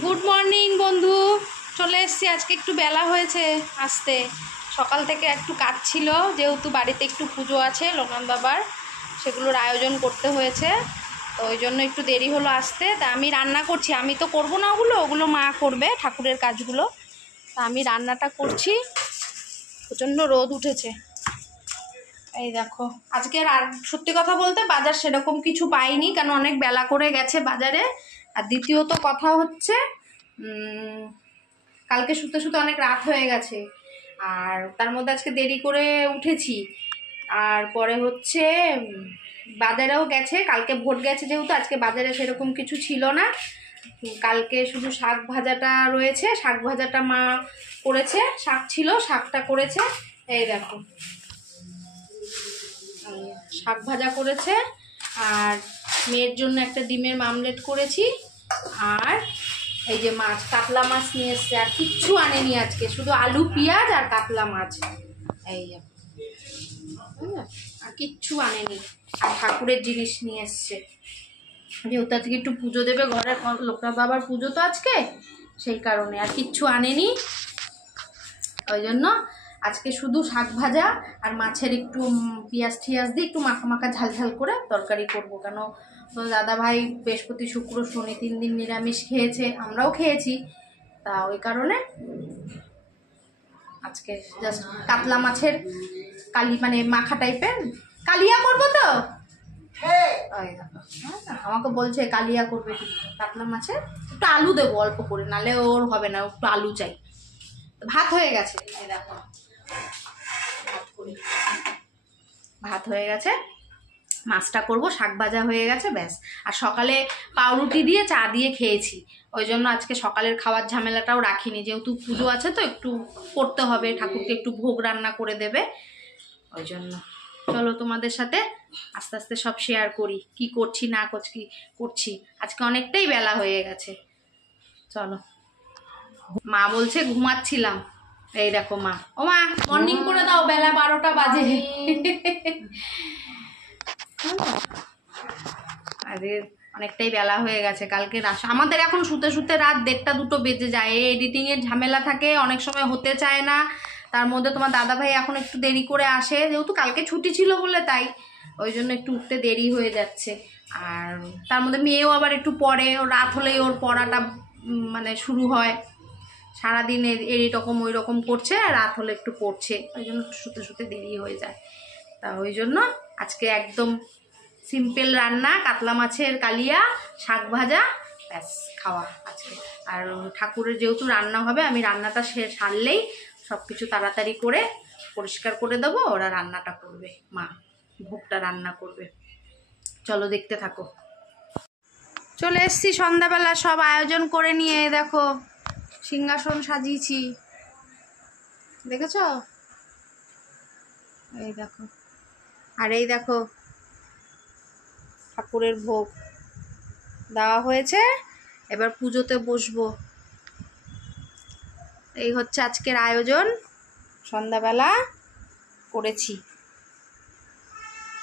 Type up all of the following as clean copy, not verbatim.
Good morning বন্ধু, চলে এসেছি। আজকে একটু বেলা হয়েছে আসতে, সকাল থেকে একটু কাজ ছিল, যেহেতু বাড়িতে একটু পুজো আছে লোকনাথ বাবার, সেগুলোর আয়োজন করতে হয়েছে, তো ওই জন্য একটু দেরি হলো আসতে। তা আমি রান্না করছি, আমি তো করবো না, ওগুলো মা করবে ঠাকুরের কাজগুলো। তা আমি রান্নাটা করছি, প্রচণ্ড রোদ উঠেছে। এই দেখো, আজকে আর সত্যি কথা বলতে বাজার সেরকম কিছু পাইনি, কারণ অনেক বেলা করে গেছে বাজারে। আর দ্বিতীয়ত কথা হচ্ছে কালকে শুতে শুতে অনেক রাত হয়ে গেছে, আর তার মধ্যে আজকে দেরি করে উঠেছি। আর পরে হচ্ছে বাজারেও গেছে, কালকে ভোট গেছে যেহেতু, আজকে বাজারে সেরকম কিছু ছিল না। কালকে শুধু শাক ভাজাটা রয়েছে, শাক ভাজাটা মা করেছে, শাক ছিল শাকটা করেছে। এই দেখো, শাক ভাজা করেছে, আর মেয়ের জন্য একটা ডিমের মামলেট করেছি। আর এই যে মাছ, কাতলা মাছ নিয়ে এসছে, আর কিচ্ছু আনেনি আজকে, শুধু আলু পেঁয়াজ আর কাতলা মাছ। এই আর কিচ্ছু আনেনি। আর ঠাকুরের জিনিস নিয়ে এসছে, যেহেতু আজকে একটু পুজো দেবে ঘরে, লোকনাথ বাবার পুজো তো আজকে, সেই কারণে। আর কিচ্ছু আনেনি, ওই জন্য আজকে শুধু শাক ভাজা আর মাছের একটু পেঁয়াজ টিয়াজ দিয়ে একটু মাখা মাখা ঝাল ঝাল করে তরকারি করবো। কেন দাদা ভাই বৃহস্পতি শুক্র শনি 3 দিন নিরামিষ খেয়েছে, আমরাও খেয়েছি, তা ওই কারণে আজকে জাস্ট কাতলা মাছের কালি, মানে মাখা টাইপের কালিয়া করবো। তো আমাকে বলছে কালিয়া করবে কাতলা মাছের, একটু আলু দেবো অল্প করে, নালে ওর হবে না, একটু আলু চাই। ভাত হয়ে গেছে, দেখো ভাত হয়ে গেছে, মাছটা করব, শাক ভাজা হয়ে গেছে, ব্যাস। আর সকালে পাউরুটি দিয়ে চা দিয়ে খেয়েছি, ওই জন্য আজকে সকালের খাওয়ার ঝামেলাটাও রাখিনি, যেহেতু পুজো আছে তো একটু করতে হবে, ঠাকুরকে একটু ভোগ রান্না করে দেবে, ওই জন্য। চলো তোমাদের সাথে আস্তে আস্তে সব শেয়ার করি, কি করছি না করছি। আজকে অনেকটাই বেলা হয়ে গেছে, চলো। মা বলছে ঘুমাচ্ছিলাম, এই দেখো মা, ও মা মর্নিং করে দাও, বেলা 12টা বাজে। আরে অনেকটাই বেলা হয়ে গেছে, কালকে আমাদের এখন শুতে শুতে রাত 1:30 2টো বেজে যায়। এই এডিটিংয়ের ঝামেলা থাকে, অনেক সময় হতে চায় না, তার মধ্যে তোমার দাদা ভাই এখন একটু দেরি করে আসে, যেহেতু কালকে ছুটি ছিল বলে, তাই ওই জন্য একটু উঠতে দেরি হয়ে যাচ্ছে। আর তার মধ্যে মেয়েও আবার একটু পড়ে, ও রাত হলেই ওর পড়াটা মানে শুরু হয়, সারাদিন এই রকম ওই রকম করছে, আর রাত হলে একটু পড়ছে, ওই জন্য শুতে শুতে দেরি হয়ে যায়। তা ওই জন্য আজকে একদম সিম্পল রান্না, কাতলা মাছের কালিয়া, শাক ভাজা, ব্যাস খাওয়া আজকে। আর ঠাকুরের যেহেতু রান্না হবে, আমি রান্নাটা সারলেই সব কিছু তাড়াতাড়ি করে পরিষ্কার করে দেবো, ওরা রান্নাটা করবে, মা ভোগটা রান্না করবে। চলো দেখতে থাকো। চলে এসছি সন্ধ্যাবেলা, সব আয়োজন করে নিয়ে, দেখো সিংহাসন সাজিয়েছি, দেখেছ? এই দেখো, আর এই দেখো ঠাকুরের ভোগ দেওয়া হয়েছে, এবার পুজোতে বসবো। এই হচ্ছে আজকের আয়োজন, সন্ধ্যাবেলা করেছি,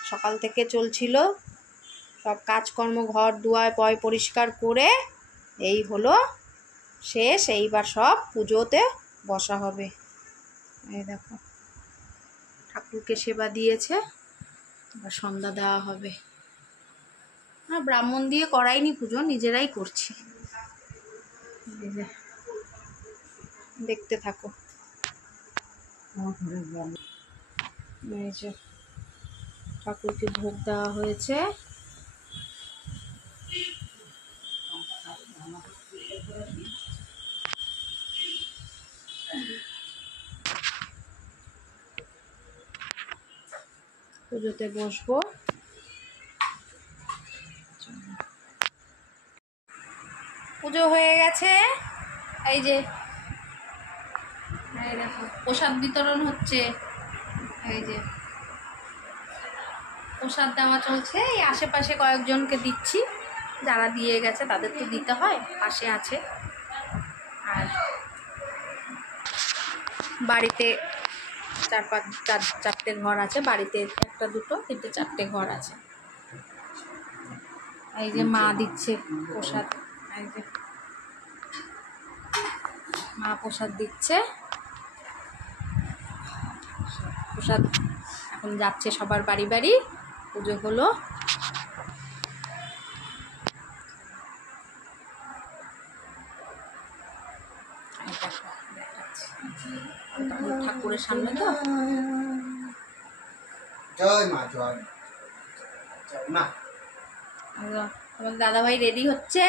সকাল থেকে চলছিল সব কাজকর্ম, ঘর দুয়ার পরিষ্কার করে এই হলো শেষ। এইবার সব পুজোতে বসা হবে। এই দেখো ঠাকুরকে সেবা দিয়েছে, এবার সন্ধ্যা দেওয়া হবে। হ্যাঁ, ব্রাহ্মণ দিয়ে করাইনি পুজো, নিজেরাই করছি। দেখতে থাকো। এই যে ঠাকুরকে ভোগ দেওয়া হয়েছে, পুজোতে বসবো। পুজো হয়ে গেছে, এই যে এই দেখো প্রসাদ বিতরণ হচ্ছে, এই যে প্রসাদ দেওয়া চলছে, এই আশেপাশে কয়েকজনকে দিচ্ছি, যারা দিয়ে গেছে তাদের তো দিতে হয়, পাশে আছে। আর বাড়িতে 4-5 ঘর আছে, বাড়িতে 1 2 3 4 ঘর আছে। এই যে মা দিচ্ছে প্রসাদ, এই যে মা প্রসাদ দিচ্ছে, প্রসাদ এখন যাচ্ছে সবার বাড়ি বাড়ি। পুজো হলো। ঠাকুরের সামনে তো। জয় মা, জয় মা। আমার দাদাভাই রেডি হচ্ছে,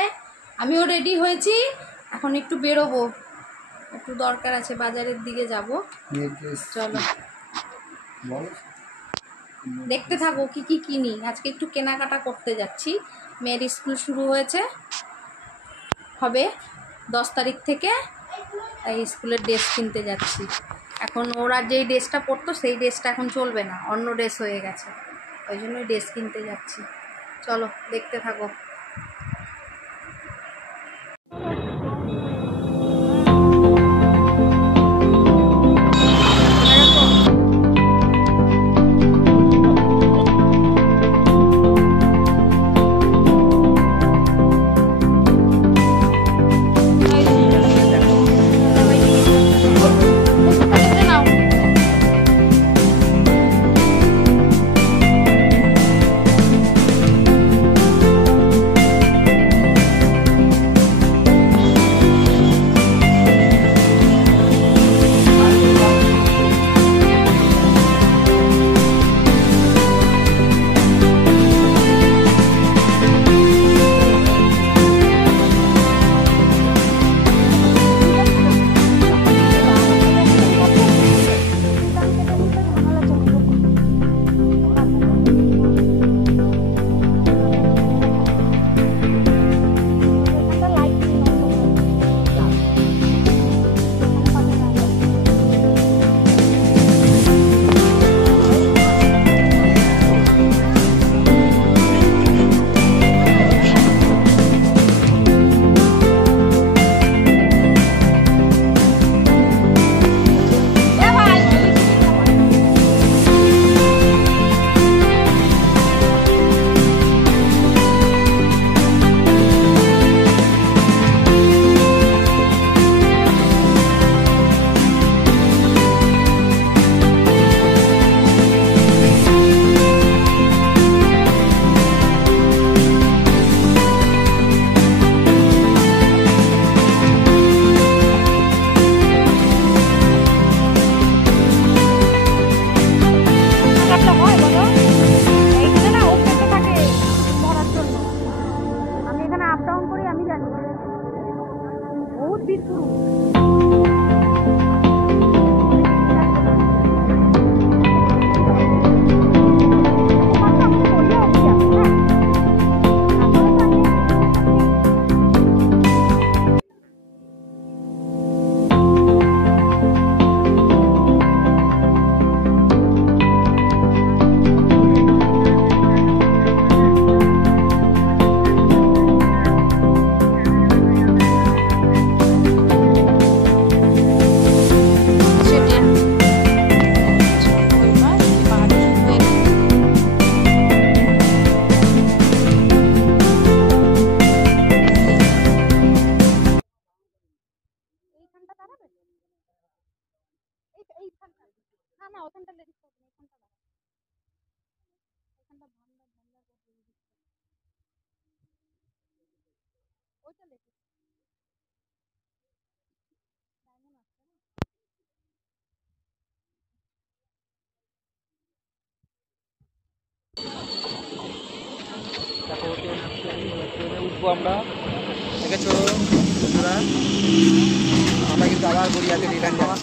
আমিও রেডি হয়েছি। এখন একটু বেরোবো, একটু দরকার আছে, বাজারের দিকে যাব। চলো দেখতে থাকো কি কি কিনি। আজকে একটু কেনাকাটা করতে যাচ্ছি। মেয়ের স্কুল শুরু হবে 10 তারিখ থেকে, তাই স্কুলের ড্রেস কিনতে যাচ্ছি। এখন ওরা যেই ড্রেসটা পরতো সেই ড্রেসটা এখন চলবে না, অন্য ড্রেস হয়ে গেছে, ওই জন্যই ড্রেস কিনতে যাচ্ছি। চলো দেখতে থাকো। উঠবো আমরা, দেখেছো বন্ধুরা, আমরা কিন্তু আবার গড়িয়াতে রিটার্ন যাবো।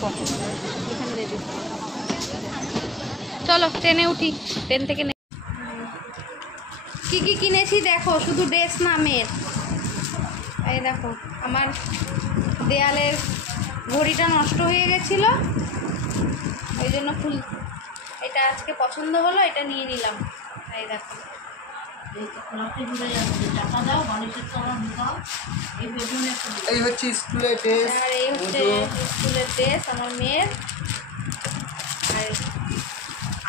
চলো ট্রেনে উঠি, ট্রেন থেকে কি কি কিনেছি দেখো, শুধু ড্রেস না মেয়ের। এই দেখো আমার দেয়ালের ঘড়িটা নষ্ট হয়ে গেছিল, ওই জন্য এটা আজকে পছন্দ হলো, এটা নিয়ে নিলাম। এই দেখো এই হচ্ছে স্কুলের ড্রেস, আর এই হচ্ছে স্কুলের ড্রেস আমার মেয়ের।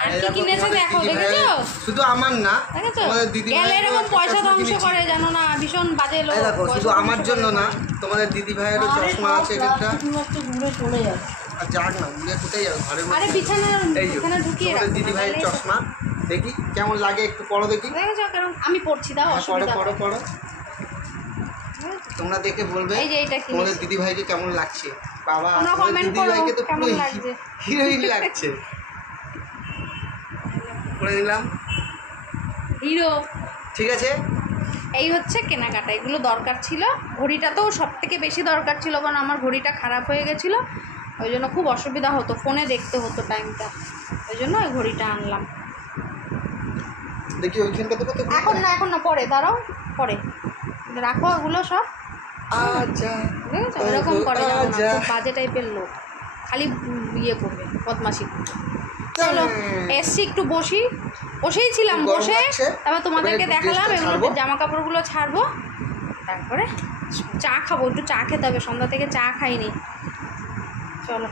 আর কি কিনেছে দেখো, দেখেছো? শুধু আমার না, দেখেছো? তোমাদের দিদি গেলে এরকম পয়সা ধ্বংস করে, জানো না? ভীষণ বাজে লোক। দেখো, শুধু আমার জন্য না, তোমাদের দিদি ভাইয়েরও চশমা আছে একটা। ঘুরে চলে যাবে। আর যাক না, উড়ে কোথায় যাবে, ঘরের আরে মধ্যে। বিছানা ঢুকিয়ে তোমাদের রাখো। দিদি ভাইয়ের চশমা দেখি কেমন লাগে, একটু পড়ো দেখি। দেখেছো কারণ আমি পড়ছি, দাও, পড়ো অসুবিধা পড়ো পড়ো, তোমরা দেখে বলবে এই যে এইটা কিনেছি। তোমাদের দিদি ভাইকে কেমন লাগছে। বাবা, তোমরা তোমাদের comment দিদি করো ভাইকে তো কেমন পুরো লাগছে। হিরোইন লাগছে। করে দিলাম, হিরো। ঠিক আছে। এই হচ্ছে কেনাকাটা, এগুলো দরকার ছিল। ঘড়িটা তো সব থেকে বেশি দরকার ছিল, কারণ আমার ঘড়িটা খারাপ হয়ে গেছিলো, ওই জন্য খুব অসুবিধা হতো, ফোনে দেখতে হতো টাইমটা, ওই জন্য ওই ঘড়িটা আনলাম। দেখি ওইখানটা তো কত। এখন না, পরে দাঁড়াও, পরে রাখো এগুলো সব। আচ্ছা, দেখেছো এরকম করে, জানো না, খুব বাজে টাইপের লোক, খালি ইয়ে করবে, বদমাশি করবে। চলো এসছি, একটু বসেই ছিলাম, গরম বসে লাগছে। তারপর তোমাদেরকে এবার একটু দেখালাম, ড্রেসটা এগুলো ছাড়বো। জামা কাপড়গুলো ছাড়বো, তারপরে চা খাবো, একটু চা খেতে হবে, সন্ধ্যা থেকে চা খাইনি। চলো।